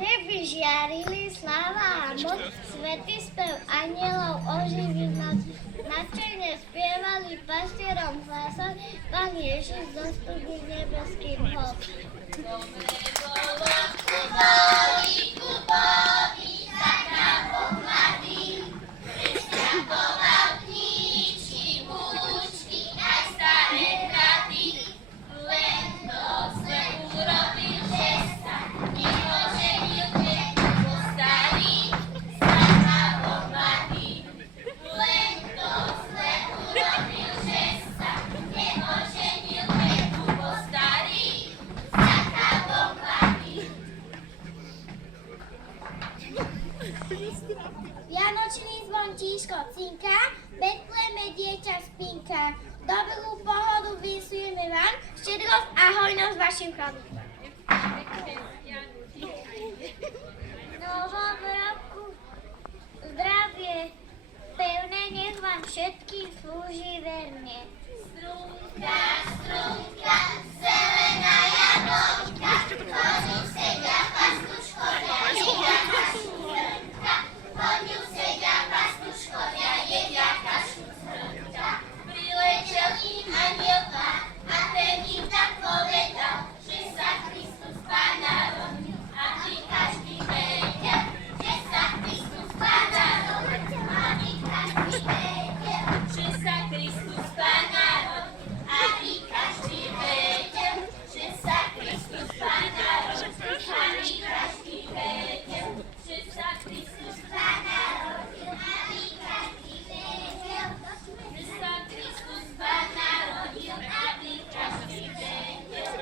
nebi žiarili sláva a moc, svätý spev anielov oživil noc. Nadšene spievali pastierom hlasom, Pán Ježiš zostúpil nebeským hod. Dobre bolo Kubovi, tak nám pohľadí, presťahoval knížky, búčky, aj staré kraty, len to zle urobil, že sa neoženil, keď bol starý, sa pohľadí. Len to zle urobil, že sa neoženil, keď bol starý, sa pohľadí. Vianočný zvončíško cinká, Betleme dieťa spinká. Dobrú pohodu vysujeme vám, štedrosť a hojnosť vašim chladom. Novom roku zdravie pevné, nech vám všetkým slúži verne. Strunka, strunka, zelená jablonka, koňu sedia pastuškovia, jedia kašu zrnka. Koňu sedia pastuškovia, jedia kašu zrnka. Priletel im anjel Pán a ten im tak povedal, že sa Kristus Pán narodil, aby každý vedel, že sa Kristus Pán narodil, aby každý vedel, že sa Kristus Pán narodil, aby každý vedel, že sa Kristus Pán narodil, aby každý vedel, že sa Kristus Pán narodil, aby každý vedel, že sa Kristus Pán narodil, aby každý vedel.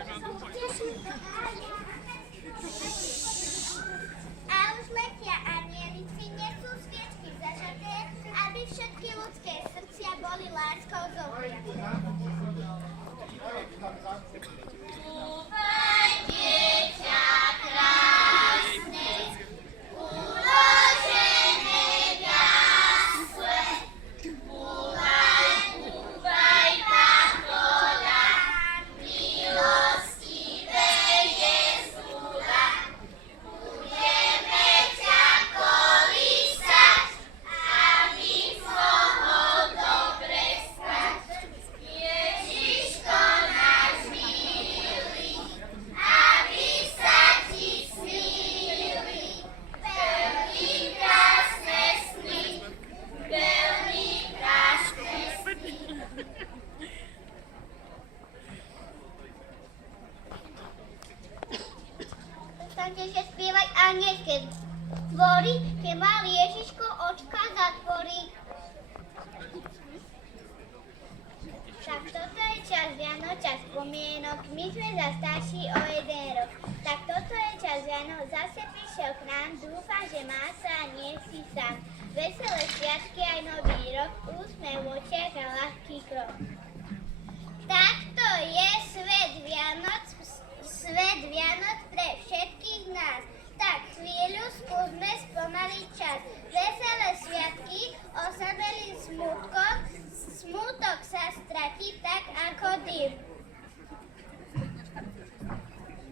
A už letia anielici, nesú sviečky zažaté, aby všetky ľudské srdcia boli láskou zohriaté. Cúvaj, dieťa krásne, uložené v jasle. Cúvaj, cúvaj, Pátkoľa, milostivé Jezula. Budeme ťa kolísať, aby mohol dobre spať. Ježiško náš milý, aby sa ti snili. Veľmi krásne sny, veľmi krásne sny. Prestaňte sa spievať aniel, keď tvorí, keď mal Ježiško očka zatvorí. Tak toto je čas Vianoc, čas spomienok, my sme za starší o jeden rok. Tak toto je čas Vianoc, zase prišiel k nám, dúfam, že má sa a nie si sám. Veselé sviatky aj nový rok, úsmev v očiach a ľahký krok. Takto je svet Vianoc pre všetkých nás. Tak chvíľu skúsme spomaliť čas. Veselé sviatky oslabelým smutkom, smutok sa stratí tak ako dym.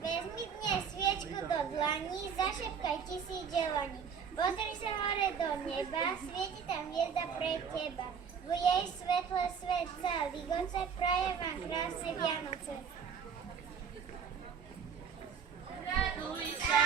Vezmi dnes sviečku do dlaní, zašepkaj 1000 želaní. Pozri sa hore do neba, svieti tam hviezda pre teba. V jej svetle svet sa ligoce, praje vám krásne Vianoce. Raduj sa,